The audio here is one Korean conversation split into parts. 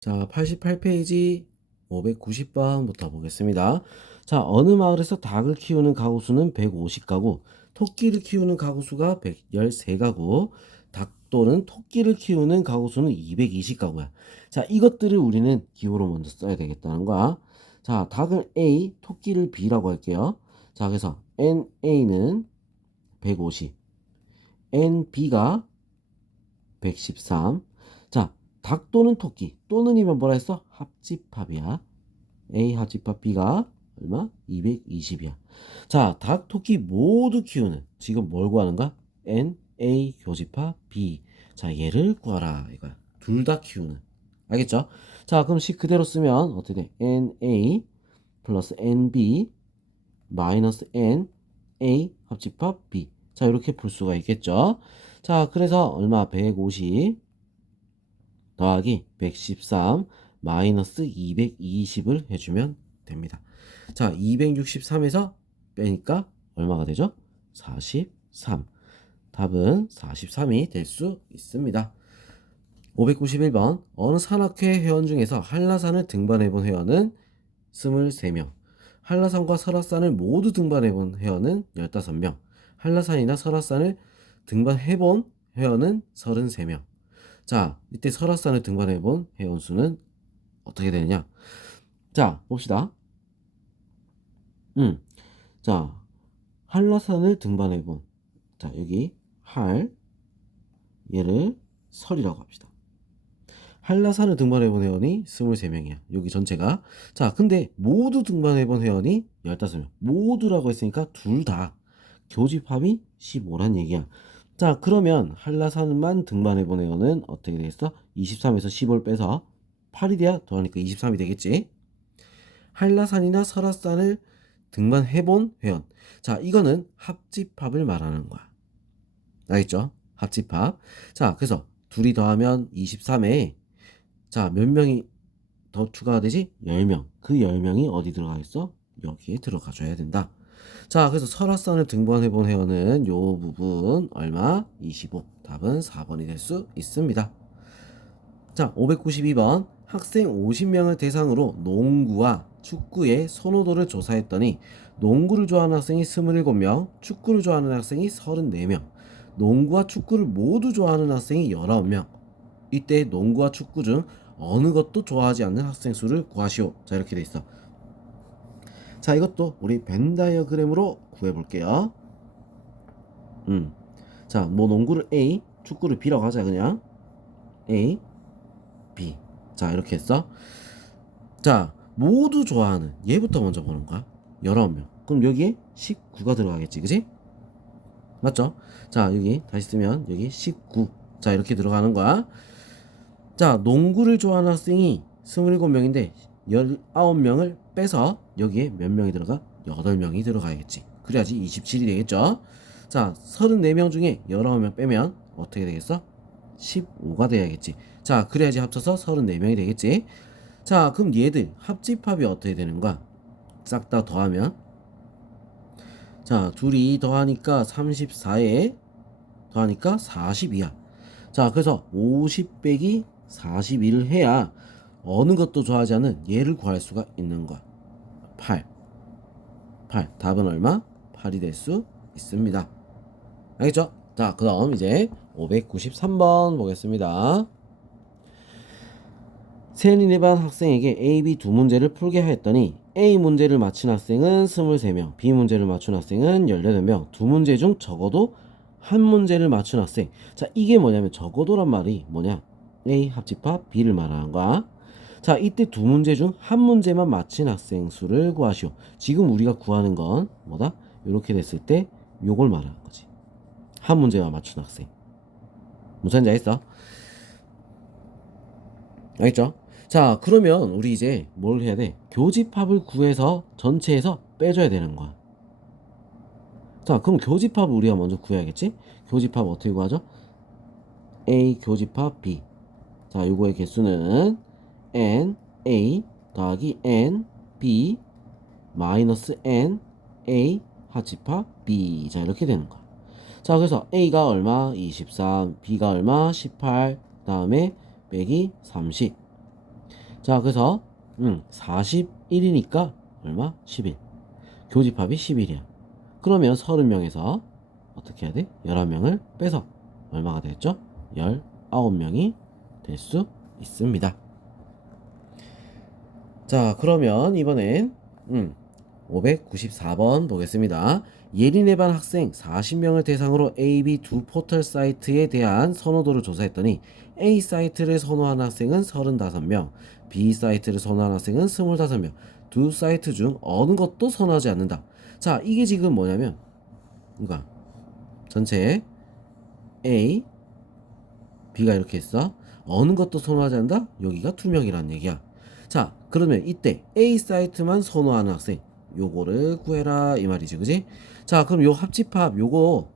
자, 88페이지 590번부터 보겠습니다. 자, 어느 마을에서 닭을 키우는 가구 수는 150가구, 토끼를 키우는 가구 수가 113가구, 닭 또는 토끼를 키우는 가구 수는 220가구야. 자, 이것들을 우리는 기호로 먼저 써야 되겠다는 거야. 자, 닭을 A, 토끼를 B라고 할게요. 자, 그래서 NA는 150, NB가 113. 자, 닭 또는 토끼 또는이면 뭐라 했어? 합집합이야. A 합집합 B가 얼마? 220이야. 자, 닭, 토끼 모두 키우는 지금 뭘 구하는가? N, A 교집합 B. 자, 얘를 구하라 이거야. 둘 다 키우는. 알겠죠? 자, 그럼 식 그대로 쓰면 어떻게 돼? NA 플러스 NB 마이너스 NA 합집합 B. 자, 이렇게 풀 수가 있겠죠? 자, 그래서 얼마? 150 더하기 113 마이너스 220을 해주면 됩니다. 자, 263에서 빼니까 얼마가 되죠? 43. 답은 43이 될 수 있습니다. 591번 어느 산악회 회원 중에서 한라산을 등반해본 회원은 23명, 한라산과 설악산을 모두 등반해본 회원은 15명, 한라산이나 설악산을 등반해본 회원은 33명. 자, 이때 설악산을 등반해본 회원 수는 어떻게 되느냐? 자, 봅시다. 자, 한라산을 등반해본, 자, 여기 얘를 설이라고 합시다. 한라산을 등반해본 회원이 23명이야. 여기 전체가. 자, 근데 모두 등반해본 회원이 15명. 모두라고 했으니까 둘 다 교집합이 15란 얘기야. 자, 그러면 한라산만 등반해본 회원은 어떻게 되겠어? 23에서 15를 빼서 8이 돼야 더하니까 23이 되겠지. 한라산이나 설악산을 등반해본 회원. 자, 이거는 합집합을 말하는 거야. 알겠죠? 합집합. 자, 그래서 둘이 더하면 23에 자, 몇 명이 더 추가가 되지? 10명. 그 10명이 어디 들어가 있어? 여기에 들어가 줘야 된다. 자, 그래서 설악산을 등반해본 회원은 요 부분 얼마? 25. 답은 4번이 될 수 있습니다. 자, 592번 학생 50명을 대상으로 농구와 축구의 선호도를 조사했더니 농구를 좋아하는 학생이 27명, 축구를 좋아하는 학생이 34명, 농구와 축구를 모두 좋아하는 학생이 19명. 이때 농구와 축구 중 어느 것도 좋아하지 않는 학생 수를 구하시오. 자, 이렇게 돼 있어. 자, 이것도 우리 벤 다이어그램으로 구해 볼게요. 자, 뭐 농구를 A, 축구를 B라고 하자 그냥. A, B. 자, 이렇게 했어. 자, 모두 좋아하는 얘부터 먼저 보는 거야. 19명. 그럼 여기에 19가 들어가겠지. 그지? 맞죠? 자, 여기 다시 쓰면 여기 19. 자, 이렇게 들어가는 거야. 자, 농구를 좋아하는 학생이 27명인데 19명을 빼서 여기에 몇 명이 들어가? 8명이 들어가야겠지. 그래야지 27이 되겠죠. 자, 34명 중에 19명 빼면 어떻게 되겠어? 15가 돼야겠지. 자, 그래야지 합쳐서 34명이 되겠지. 자, 그럼 얘들 합집합이 어떻게 되는 거야? 싹 다 더하면 자, 둘이 더하니까 34에 더하니까 42야. 자, 그래서 50 빼기 42를 해야 어느 것도 좋아하지 않는 얘를 구할 수가 있는 거야. 8. 답은 얼마? 8이 될 수 있습니다. 알겠죠? 자, 그 다음 이제 593번 보겠습니다. 세린이 반 학생에게 A, B 두 문제를 풀게 하였더니 A 문제를 맞힌 학생은 23명, B 문제를 맞춘 학생은 18명, 두 문제 중 적어도 한 문제를 맞춘 학생. 자, 이게 뭐냐면 적어도란 말이 뭐냐? A 합집합 B를 말하는 거야. 자, 이때 두 문제 중 한 문제만 맞힌 학생 수를 구하시오. 지금 우리가 구하는 건 뭐다? 이렇게 됐을 때 요걸 말하는 거지. 한 문제만 맞춘 학생. 무슨 말인지 알겠어? 알겠죠? 자, 그러면 우리 이제 뭘 해야 돼? 교집합을 구해서 전체에서 빼줘야 되는 거야. 자, 그럼 교집합을 우리가 먼저 구해야겠지? 교집합 어떻게 구하죠? A 교집합 B. 자, 요거의 개수는 N A 더하기 N B 마이너스 N A 합집합 B. 자, 이렇게 되는 거야. 자, 그래서 A가 얼마? 23, B가 얼마? 18, 다음에 빼기 30. 자, 그래서 41이니까 얼마? 11. 교집합이 11이야. 그러면 30명에서 어떻게 해야 돼? 11명을 빼서 얼마가 되겠죠? 19명이 될 수 있습니다. 자, 그러면 이번엔 594번 보겠습니다. 예린의 반 학생 40명을 대상으로 A, B 두 포털 사이트에 대한 선호도를 조사했더니 A 사이트를 선호하는 학생은 35명, B 사이트를 선호하는 학생은 25명. 두 사이트 중 어느 것도 선호하지 않는다. 자, 이게 지금 뭐냐면 그러니까 전체 A, B가 이렇게 있어. 어느 것도 선호하지 않는다? 여기가 2명이라는 얘기야. 자, 그러면 이때 A 사이트만 선호하는 학생 요거를 구해라 이 말이지, 그지? 자, 그럼 요 합집합 요거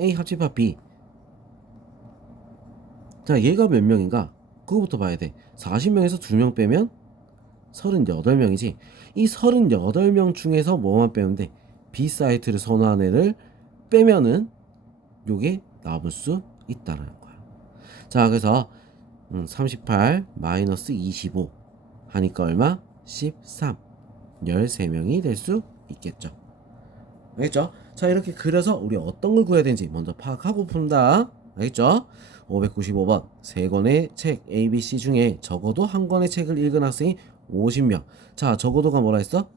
A 합집합 B, 자 얘가 몇 명인가? 그거부터 봐야 돼. 40명에서 2명 빼면 38명이지. 이 38명 중에서 뭐만 빼면 돼? B 사이트를 선호하는 애를 빼면은 요게 남을 수 있다는 거야. 자, 그래서 38 마이너스 25 하니까 얼마? 13. 13명이 될 수 있겠죠. 알겠죠? 자, 이렇게 그려서 우리 어떤 걸 구해야 되는지 먼저 파악하고 푼다. 알겠죠? 595번. 세 권의 책 A, B, C 중에 적어도 한 권의 책을 읽은 학생이 50명. 자, 적어도가 뭐라 했어?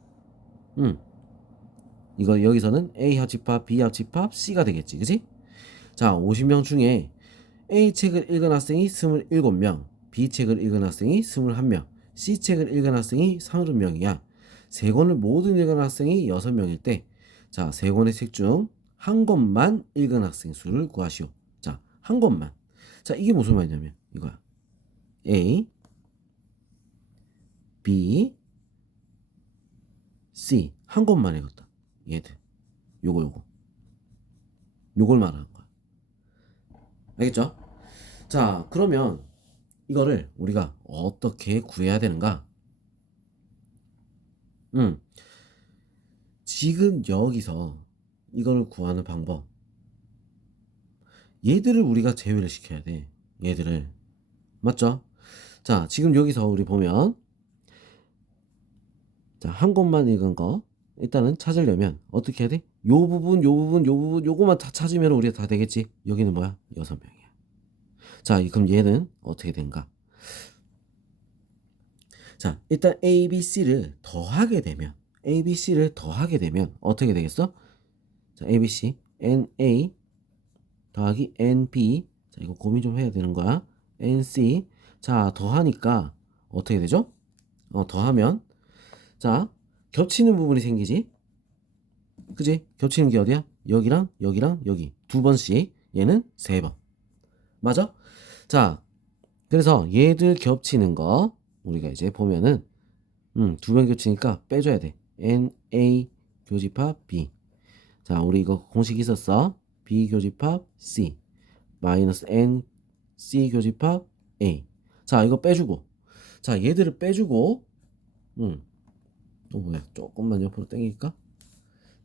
이거 여기서는 A 합집합, B 합집합, C가 되겠지. 그지? 자, 50명 중에 A 책을 읽은 학생이 27명, B 책을 읽은 학생이 21명, C 책을 읽은 학생이 30명이야. 세 권을 모두 읽은 학생이 6명일 때, 자, 세 권의 책 중 한 권만 읽은 학생 수를 구하시오. 자, 한 권만. 자, 이게 무슨 말이냐면 이거야. A, B, C 한 권만 읽었다. 얘들. 요걸 말하는 거야. 알겠죠? 자, 그러면 이거를 우리가 어떻게 구해야 되는가? 지금 여기서 이걸 구하는 방법. 얘들을 우리가 제외를 시켜야 돼. 얘들을. 맞죠? 자, 지금 여기서 우리 보면 자, 한 권만 읽은 거 일단은 찾으려면 어떻게 해야 돼? 요 부분, 요 부분, 요 부분, 요거만 다 찾으면 우리가 다 되겠지? 여기는 뭐야? 6명이야. 자, 그럼 얘는 어떻게 된가? 자, 일단 A, B, C를 더하게 되면 어떻게 되겠어? 자, A, B, C, NA 더하기 NB. 자, 이거 고민 좀 해야 되는 거야. NC. 자, 더하니까 어떻게 되죠? 더하면 자, 겹치는 부분이 생기지. 그지? 겹치는 게 어디야? 여기랑 여기랑 여기 두 번씩. 얘는 세 번. 맞아? 자, 그래서 얘들 겹치는 거 우리가 이제 보면은 두 번 겹치니까 빼줘야 돼. NA 교집합 B. 자, 우리 이거 공식 있었어. B 교집합 C 마이너스 NC 교집합 A. 자, 이거 빼주고. 자, 얘들을 빼주고. 뭐야? 조금만 옆으로 당길까?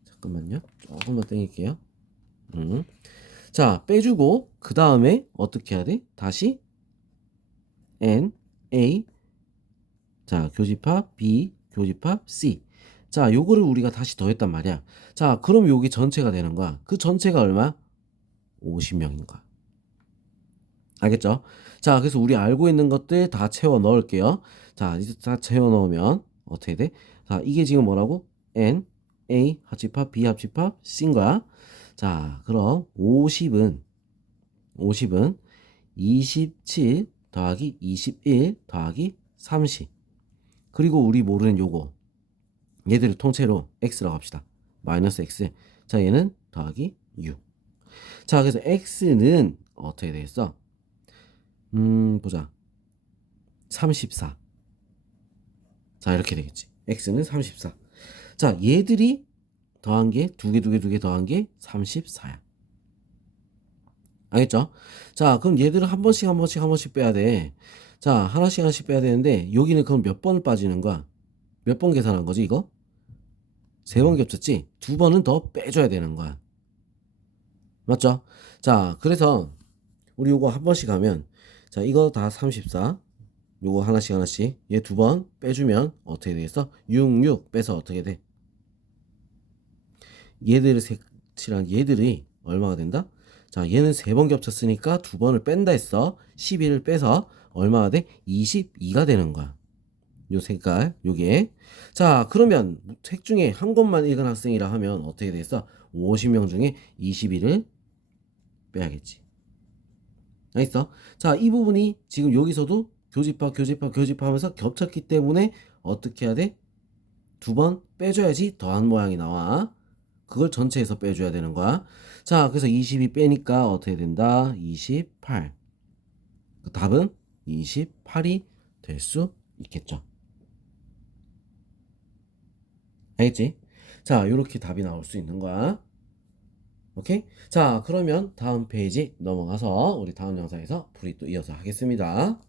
잠깐만요. 조금만 당길게요. 자, 빼주고 그 다음에 어떻게 해야 돼? 다시 N, A, 자, 교집합 B, 교집합 C. 자, 요거를 우리가 다시 더했단 말이야. 자, 그럼 여기 전체가 되는 거야. 그 전체가 얼마? 50명인 거야. 알겠죠? 자, 그래서 우리 알고 있는 것들 다 채워 넣을게요. 자, 이제 다 채워 넣으면 어떻게 돼? 자, 이게 지금 뭐라고? N, A 합집합, B 합집합, C인 거야. 자, 그럼 50은 27 더하기 21 더하기 30. 그리고 우리 모르는 요거 얘들을 통째로 x라고 합시다. 마이너스 x. 자, 얘는 더하기 6. 자, 그래서 x는 어떻게 되겠어? 보자. 34. 자, 이렇게 되겠지. x는 34. 자, 얘들이 더한 게 두 개 더한 게 34야. 알겠죠? 자, 그럼 얘들을 한 번씩 빼야 돼. 자, 하나씩 빼야 되는데 여기는 그럼 몇 번을 빠지는 거야? 몇 번 계산한 거지, 이거? 3번 겹쳤지? 2번은 더 빼줘야 되는 거야. 맞죠? 자, 그래서 우리 이거 한 번씩 하면 자, 이거 다 34. 요거 하나씩 하나씩 얘 두 번 빼주면 어떻게 되겠어? 6, 6 빼서 어떻게 돼? 얘들을 색칠한 얘들이 얼마가 된다? 자, 얘는 세 번 겹쳤으니까 두 번을 뺀다 했어. 11을 빼서 얼마가 돼? 22가 되는 거야. 요 색깔, 요게. 자, 그러면 책 중에 한 권만 읽은 학생이라 하면 어떻게 되겠어? 50명 중에 21을 빼야겠지. 알겠어? 자, 이 부분이 지금 여기서도 교집합 하면서 겹쳤기 때문에 어떻게 해야 돼? 두 번 빼줘야지 더한 모양이 나와. 그걸 전체에서 빼줘야 되는 거야. 자, 그래서 22 빼니까 어떻게 된다? 28. 그 답은 28이 될 수 있겠죠. 알겠지? 자, 요렇게 답이 나올 수 있는 거야. 오케이? 자, 그러면 다음 페이지 넘어가서 우리 다음 영상에서 풀이 또 이어서 하겠습니다.